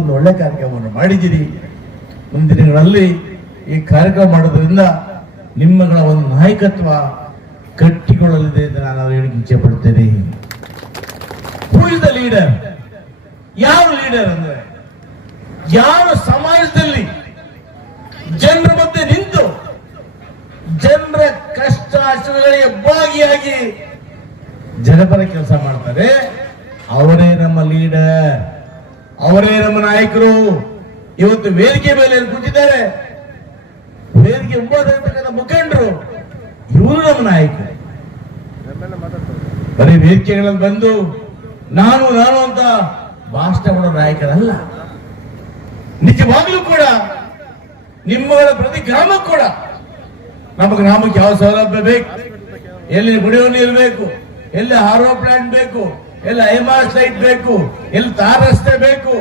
ಒಂದು ಒಳ್ಳೆ ಕಾರ್ಯಕ್ರಮವನ್ನು ಮಾಡಿದ್ದೀರಿ. ಮುಂದಿನ ದಿನಗಳಲ್ಲಿ ಈ ಕಾರ್ಯಕ್ರಮ ಮಾಡೋದ್ರಿಂದ ನಿಮ್ಮಗಳ ಒಂದು ನಾಯಕತ್ವ ಕಟ್ಟಿಕೊಳ್ಳಲಿದೆ ಅಂತ ನಾನು ಹೇಳಿಕ್ಕೆ ಇಚ್ಛೆ ಪಡ್ತೇನೆ. Who is the leader? ಯಾವ ಲೀಡರ್ ಅಂದ್ರೆ ಯಾವ ಸಮಾಜದಲ್ಲಿ ಜನರ ಮಧ್ಯೆ ನಿಂತು ಜನರ ಕಷ್ಟ ಸುಖಗಳಿಗೆ ಭಾಗಿಯಾಗಿ ಜನಪರ ಕೆಲಸ ಮಾಡ್ತಾರೆ, ಅವರೇ ನಮ್ಮ ಲೀಡರ್, ಅವರೇ ನಮ್ಮ ನಾಯಕರು. ಇವತ್ತು ವೇದಿಕೆ ಮೇಲೆ ಕೂತಿದ್ದಾರೆ, ವೇದಿಕೆ ಮುಂಬಾಗಿರ್ತಕ್ಕಂಥ ಮುಖಂಡರು, ಇವರು ನಮ್ಮ ನಾಯಕರು. ಬರೀ ವೇದಿಕೆಗಳಲ್ಲಿ ಬಂದು ನಾನು ನಾನು ಅಂತ ಭಾಷಣ ಮಾಡೋ ನಾಯಕರಲ್ಲ. ನಿಜವಾಗ್ಲೂ ಕೂಡ ನಿಮ್ಮಗಳ ಪ್ರತಿ ಗ್ರಾಮಕ್ಕೂ ಕೂಡ ನಮ್ಮ ಗ್ರಾಮಕ್ಕೆ ಯಾವ ಸೌಲಭ್ಯ ಬೇಕು, ಎಲ್ಲಿ ಕುಡಿಯೋ ನೀರು ಬೇಕು, ಎಲ್ಲಿ ಆರ್ಒ ಪ್ಲಾಂಟ್ ಬೇಕು, ಎಲ್ಲಿ ಐಮಾಸ್ ಲೈಟ್ ಬೇಕು, ಎಲ್ಲಿ ತಾರ್ ರಸ್ತೆ ಬೇಕು,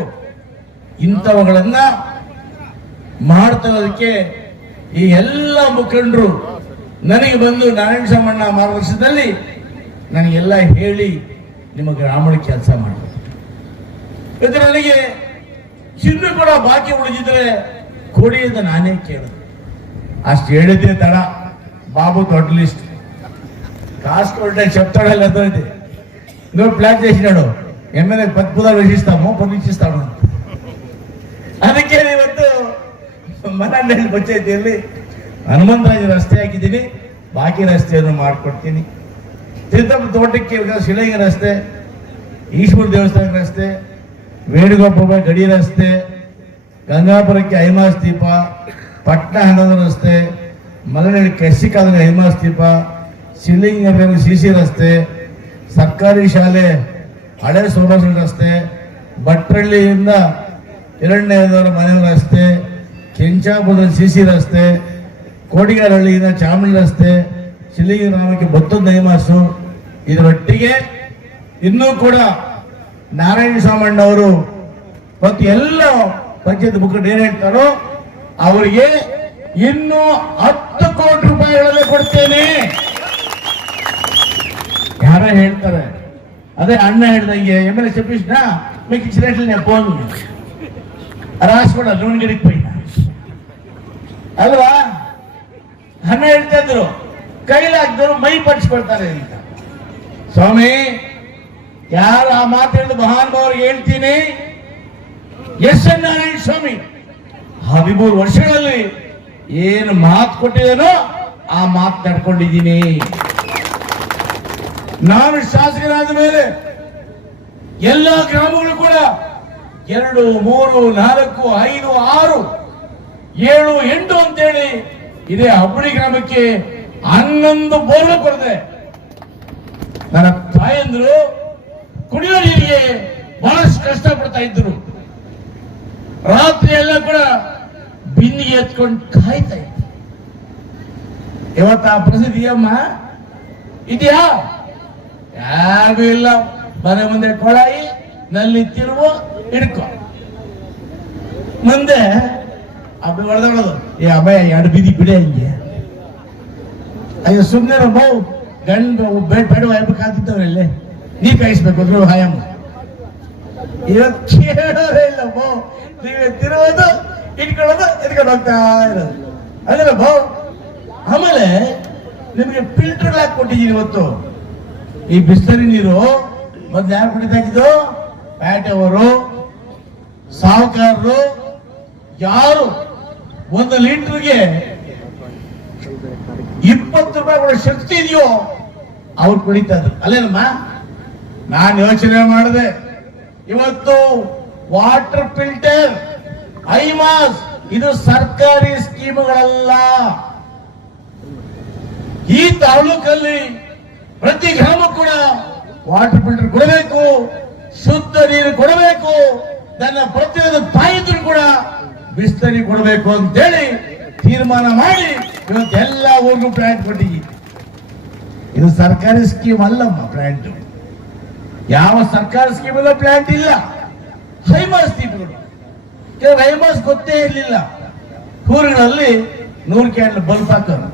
ಇಂಥವುಗಳನ್ನ ಮಾಡ್ತೋದಕ್ಕೆ ಈ ಎಲ್ಲ ಮುಖಂಡರು ನನಗೆ ಬಂದು ನಾರಾಯಣ ಸಾಮಣ್ಣ ಮಾರ್ಗದರ್ಶನದಲ್ಲಿ ನನಗೆಲ್ಲ ಹೇಳಿ ನಿಮ್ಮ ಗ್ರಾಮೀಣ ಕೆಲಸ ಮಾಡಬೇಕು. ಇದು ನನಗೆ ಚಿನ್ನು ಕೂಡ ಬಾಕಿ ಉಳಿದಿದ್ರೆ ಕೊಡಿ ಅಂತ ನಾನೇ ಕೇಳಿದೆ. ಅಷ್ಟು ಹೇಳಿದ್ದೆ ತಡ. ಬಾಬು ದೊಡ್ಡ ಲಿಸ್ಟ್ ಕಾಸು ಕೊಟ್ಟೆ చెప్తాడಲ್ಲ ಇದೆ నువ్వు ప్లాన్ చేసినాడు ఎమ్మెల్యే పత్పుదాలు వేసిస్తాము పొందిస్తాము. ಅದಕ್ಕೆ ಇವತ್ತು ಮನೆಯಲ್ಲಿ ಪಂಚಾಯತಿಯಲ್ಲಿ ಹನುಮಂತರಾಜ ರಸ್ತೆ ಹಾಕಿದ್ದೀನಿ, ಬಾಕಿ ರಸ್ತೆಯನ್ನು ಮಾಡಿಕೊಡ್ತೀನಿ. ತೀರ್ಥಪ್ಪ ತೋಟಕ್ಕೆ ಶಿವಲಿಂಗ ರಸ್ತೆ, ಈಶ್ವರ ದೇವಸ್ಥಾನ ರಸ್ತೆ, ವೇಣುಗೋಪಾಲ ಗಡಿ ರಸ್ತೆ, ಗಂಗಾಪುರಕ್ಕೆ ಐಮಾಸ್ ದೀಪ, ಪಟ್ನಾ ಹಣದ ರಸ್ತೆ, ಮಲನಹಳ್ಳಿ ಕೆಸಿಕಾದ ಐಮಾಸ್ ದೀಪ, ಶಿವಲಿಂಗ ಸಿಸಿ ರಸ್ತೆ, ಸರ್ಕಾರಿ ಶಾಲೆ ಹಳೆ ಸೋಮವಾರ ರಸ್ತೆ, ಭಟ್ರಳ್ಳಿಯಿಂದ ಎರಡನೇದವರ ಮನೆ ರಸ್ತೆ, ಕೆಂಚಾಪುರದ ಸಿಸಿ ರಸ್ತೆ, ಕೋಡಿಗಾರಹಳ್ಳಿಯಿಂದ ಚಾಮುಂಡಿ ರಸ್ತೆ, ಶಿವಲಿಂಗ ಗ್ರಾಮಕ್ಕೆ ಮತ್ತೊಂದು ಐಮಾಸು. ಇದರೊಟ್ಟಿಗೆ ಇನ್ನೂ ಕೂಡ ನಾರಾಯಣ ಸಾಮಣ್ಣ ಅವರು ಮತ್ತು ಎಲ್ಲ ಪಂಚಾಯತ್ ಮುಖಂಡರು ಏನ್ ಹೇಳ್ತಾರೋ ಅವರಿಗೆ ಇನ್ನೂ 10 ಕೋಟಿ ರೂಪಾಯಿಗಳಲ್ಲೇ ಕೊಡ್ತೇನೆ. ಯಾರ ಹೇಳ್ತಾರೆ, ಅದೇ ಅಣ್ಣ ಹೇಳ್ದಂಗೆ ಎಮ್ಮೆಲ್ಯೇ చెప్పినా మీకు ఇచ్చినట్లు నేను పోను రాసి కూడా లోన్ గడికి పోయినా ಅಲ್ವಾ. ಅಣ್ಣ ಹೇಳ್ತಾ ಇದ್ರು ಕೈಲಾಗ್ದವರು ಮೈ ಪಡಿಸ್ಕೊಳ್ತಾರೆ ಅಂತ. ಸ್ವಾಮಿ, ಯಾರು ಆ ಮಾತು ಹೇಳಿದ ಮಹಾನುಭಾವರಿಗೆ ಹೇಳ್ತೀನಿ, ಎಸ್ ಎನ್ ನಾರಾಯಣ ಸ್ವಾಮಿ 13 ವರ್ಷಗಳಲ್ಲಿ ಏನು ಮಾತು ಕೊಟ್ಟಿದ್ದೇನೋ ಆ ಮಾತು ತಡ್ಕೊಂಡಿದ್ದೀನಿ. ನಾನು ಶಾಸಕರಾದ ಮೇಲೆ ಎಲ್ಲ ಗ್ರಾಮಗಳು ಕೂಡ 2, 3, 4, 5, 6, 7, 8 ಅಂತೇಳಿ ಇದೇ ಹಬ್ಬಳಿ ಗ್ರಾಮಕ್ಕೆ 11 ಬೋರ್ಗಳು ಕೊಡದೆ. ನನ್ನ ತಾಯಂದ್ರು ಕುಡಿಯೋ ನೀರಿಗೆ ಬಹಳಷ್ಟು ಕಷ್ಟಪಡ್ತಾ ಇದ್ರು. ರಾತ್ರಿ ಎಲ್ಲ ಕೂಡ ಬಿಂದಿಗೆ ಎತ್ಕೊಂಡು ಕಾಯ್ತಾ ಇದ್ರು. ಇವತ್ತು ಆ ಪ್ರಸಿದ್ಧಿ ಅಮ್ಮ ಇದೆಯಾ? ಯಾರಿಗೂ ಇಲ್ಲ. ಮನೆ ಮುಂದೆ ಕೊಳಾಯಿ, ನಲ್ಲಿ ತಿರುವು, ಹಿಡ್ಕೊ ಮುಂದೆ ಅಬ್ಬ ಹೊಡೆದೊಳದು. ಏ ಅಭಯ 2 ಬೀದಿ ಬಿಡೆ ಹಿಂಗೆ. ಅಯ್ಯೋ ಸುಮ್ಮನೆ ಬಾವು ಗಂಡು ಬೇಡ ಕಾತಿದ್ದವ್ರಲ್ಲಿ ನೀರು ಕಾಯಿಸ್ಬೇಕು ಅಂದ್ರೆ ಹಾಯಮ್ಮ ಇವತ್ತು ಕೇಳೋದೇ ಇಲ್ಲ. ಬಾವು ನೀವೇ ತಿರುವುದು, ಇಟ್ಕೊಳ್ಳೋದು, ಎತ್ಕೊಂಡು ಹೋಗ್ತಾ ಇರೋದು ಅದಲ್ಲ ಬಾವು. ಆಮೇಲೆ ನಿಮಗೆ ಫಿಲ್ಟರ್ ಹಾಕಿ ಕೊಟ್ಟಿದ್ದೀನಿ ಇವತ್ತು. ಈ ಬಿಸ್ಲರಿ ನೀರು ಮೊದ್ಲು ಯಾರು ಕುಡಿತಾ ಇದ್ದು? ಪ್ಯಾಟೆಯವರು, ಸಾಹುಕಾರರು. ಯಾರು 1 ಲೀಟರ್ಗೆ 20 ರೂಪಾಯಿ ಕೊಡೋ ಶಕ್ತಿ ಇದೆಯೋ ಅವ್ರು ಕುಡಿತಾ ಇದ್ರು. ಅಲ್ಲೇನಮ್ಮ, ನಾನು ಯೋಚನೆ ಮಾಡಿದೆ ಇವತ್ತು ವಾಟರ್ ಫಿಲ್ಟರ್, ಐಮಾಸ್ ಇದು ಸರ್ಕಾರಿ ಸ್ಕೀಮ್ಗಳಲ್ಲ. ಈ ತಾಲೂಕಲ್ಲಿ ಪ್ರತಿ ಗ್ರಾಮ ಕೂಡ ವಾಟರ್ ಫಿಲ್ಟರ್ ಕೊಡಬೇಕು, ಶುದ್ಧ ನೀರು ಕೊಡಬೇಕು, ನನ್ನ ಪ್ರತಿಯೊಂದು ತಾಯಿದ್ರು ಕೂಡ ಬಿಸ್ತರಿ ಕೊಡಬೇಕು ಅಂತೇಳಿ ತೀರ್ಮಾನ ಮಾಡಿ ಇವತ್ತು ಎಲ್ಲ ಊರಿಗೂ ಪ್ಲಾಂಟ್ ಕೊಟ್ಟಿದ್ದೀವಿ. ಇದು ಸರ್ಕಾರಿ ಸ್ಕೀಮ್ ಅಲ್ಲಮ್ಮ ಪ್ಲಾಂಟ್. ಯಾವ ಸರ್ಕಾರಿ ಸ್ಕೀಮ್ ಅಲ್ಲ ಪ್ಲಾಂಟ್ ಇಲ್ಲ. ಹೈಮಾಸ್ ದೀಪಗಳು ಕೆಲವು ಹೈಮಾಸ್ ಗೊತ್ತೇ ಇರಲಿಲ್ಲ. ಊರುಗಳಲ್ಲಿ 100 ಕ್ಯಾಂಡಲ್ ಬಲ್ಬ್ ಹಾಕೋದು,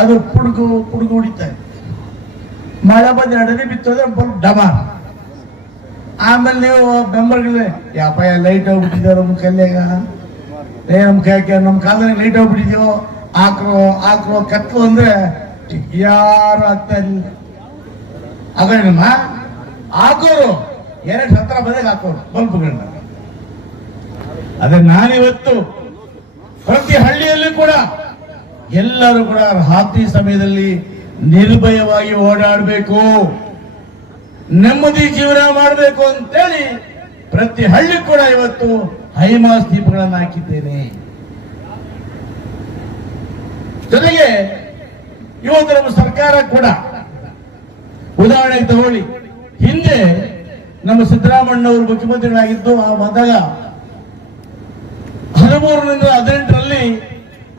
ಅದು ಪುಡುಗು ಹೊಡಿತಾ ಇದೆ. ಮಳೆ ಬಂದು 2 ಬಿತ್ತೋದ್ರೆ ಬಲ್ಬ್ ಡಬ. ಆಮೇಲೆ ನೀವು ಮೆಂಬರ್ಗಳೇ ಯಾಪ ಲೈಟ್ ಹೋಗ್ಬಿಟ್ಟಿದ್ಯೋ ನಮ್ಮ ಕಲ್ಯಾಗ ನಮ್ಮ ಕಾಲದಲ್ಲಿ ಲೈಟ್ ಹೋಗ್ಬಿಟ್ಟಿದ್ಯೋ ಹಾಕ್ರೋ ಕತ್ಲು ಅಂದ್ರೆ ಯಾರು ಆಗ್ತಾ ಇಲ್ಲ. ನಮ್ಮ ಹಾಕೋರು ಎರಡು ಹತ್ರ ಬಂದಾಗ ಹಾಕೋರು ಬಲ್ಬ್ಗಳನ್ನ. ಅದೇ ನಾನಿವತ್ತು ಪ್ರತಿ ಹಳ್ಳಿಯಲ್ಲಿ ಕೂಡ ಎಲ್ಲರೂ ಕೂಡ ರಾತ್ರಿ ಸಮಯದಲ್ಲಿ ನಿರ್ಭಯವಾಗಿ ಓಡಾಡಬೇಕು, ನೆಮ್ಮದಿ ಜೀವನ ಮಾಡಬೇಕು ಅಂತೇಳಿ ಪ್ರತಿ ಹಳ್ಳಿ ಕೂಡ ಇವತ್ತು ಹೈಮಾಸ್ ದೀಪಗಳನ್ನು ಹಾಕಿದ್ದೇನೆ. ಜೊತೆಗೆ ಇವತ್ತು ನಮ್ಮ ಸರ್ಕಾರ ಕೂಡ ಉದಾಹರಣೆಗೆ ತಗೊಳ್ಳಿ, ಹಿಂದೆ ನಮ್ಮ ಸಿದ್ದರಾಮಣ್ಣವರು ಮುಖ್ಯಮಂತ್ರಿಗಳಾಗಿದ್ದು ಆದಾಗ 13ರಿಂದ 18ರಲ್ಲಿ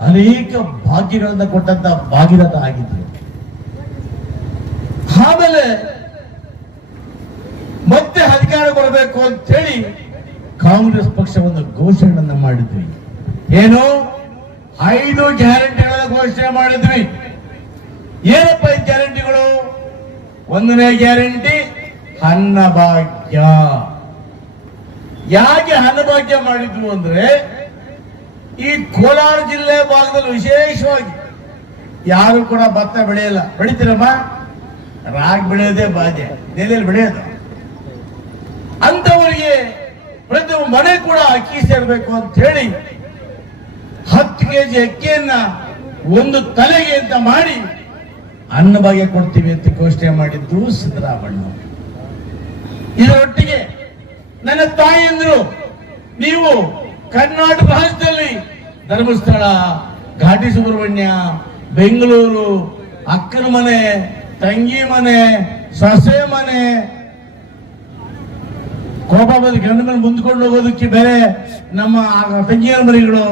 ಅನೇಕ ಭಾಗ್ಯಗಳನ್ನ ಕೊಟ್ಟಂತ ಭಾಗೀರಥ ಆಗಿದ್ರು. ಆಮೇಲೆ ಮತ್ತೆ ಅಧಿಕಾರ ಬರಬೇಕು ಅಂತ ಹೇಳಿ ಕಾಂಗ್ರೆಸ್ ಪಕ್ಷ ಒಂದು ಘೋಷಣೆಯನ್ನ ಮಾಡಿದ್ವಿ. ಏನು 5 ಗ್ಯಾರಂಟಿಗಳ ಘೋಷಣೆ ಮಾಡಿದ್ವಿ. ಏನಪ್ಪ ಈ ಗ್ಯಾರಂಟಿಗಳು? 1ನೇ ಗ್ಯಾರಂಟಿ ಅನ್ನಭಾಗ್ಯ. ಯಾಕೆ ಅನ್ನಭಾಗ್ಯ ಮಾಡಿದ್ವು ಅಂದ್ರೆ, ಈ ಕೋಲಾರ ಜಿಲ್ಲೆ ಭಾಗದಲ್ಲಿ ವಿಶೇಷವಾಗಿ ಯಾರು ಕೂಡ ಭತ್ತ ಬೆಳೆಯಲ್ಲ. ಬೆಳಿತೀರಮ್ಮ? ರಾಗಿ ಬೆಳೆಯೋದೇ ಬಾಧೆ, ನೆಲೆಯಲ್ಲಿ ಬೆಳೆಯೋದು. ಅಂತವರಿಗೆ ಪ್ರತಿ ಮನೆ ಕೂಡ ಅಕ್ಕಿ ಸೇರ್ಬೇಕು ಅಂತ ಹೇಳಿ 10 ಕೆಜಿ ಅಕ್ಕಿಯನ್ನ ಒಂದು ತಲೆಗೆ ಅಂತ ಮಾಡಿ ಅನ್ನಭಾಗ್ಯ ಕೊಡ್ತೀವಿ ಅಂತ ಘೋಷಣೆ ಮಾಡಿದ್ದು ಸಿದ್ದರಾಮಣ್ಣ. ಇದರೊಟ್ಟಿಗೆ ನನ್ನ ತಾಯಿಯಂದ್ರು, ನೀವು ಕರ್ನಾಟಕ ರಾಜ್ಯದಲ್ಲಿ ಧರ್ಮಸ್ಥಳ, ಘಾಟಿ ಸುಬ್ರಹ್ಮಣ್ಯ, ಬೆಂಗಳೂರು, ಅಕ್ಕನ ಮನೆ, ತಂಗಿ ಮನೆ, ಸೊಸೆ ಮನೆ, ಕೋಪ ಬಂದು ಗಂಡ ಮೇಲೆ ಮುಂದ್ಕೊಂಡು ಹೋಗೋದಕ್ಕೆ ಬೇರೆ ನಮ್ಮ ತಂಗಿಯರ ಮರಿಗಳು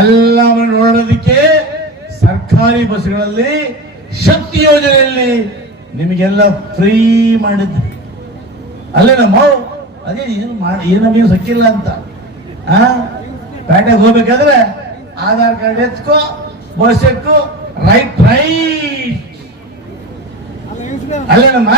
ಎಲ್ಲ ನೋಡೋದಕ್ಕೆ ಸರ್ಕಾರಿ ಬಸ್ಗಳಲ್ಲಿ ಶಕ್ತಿ ಯೋಜನೆಯಲ್ಲಿ ನಿಮಗೆಲ್ಲ ಫ್ರೀ ಮಾಡಿದ್ರಿ. ಅಲ್ಲೇ ನಮ್ಮ ಅದೇ ಏನೋ ಸಕ್ಕಿಲ್ಲ ಅಂತ ಪೇಟೆಗೆ ಹೋಗ್ಬೇಕಾದ್ರೆ ಆಧಾರ್ ಕಾರ್ಡ್ ಎತ್ಕೋ, ಬಸ್ ಎತ್ಕೋ, ರೈಟ್ ಅಲ್ಲೇ ನಮ್ಮ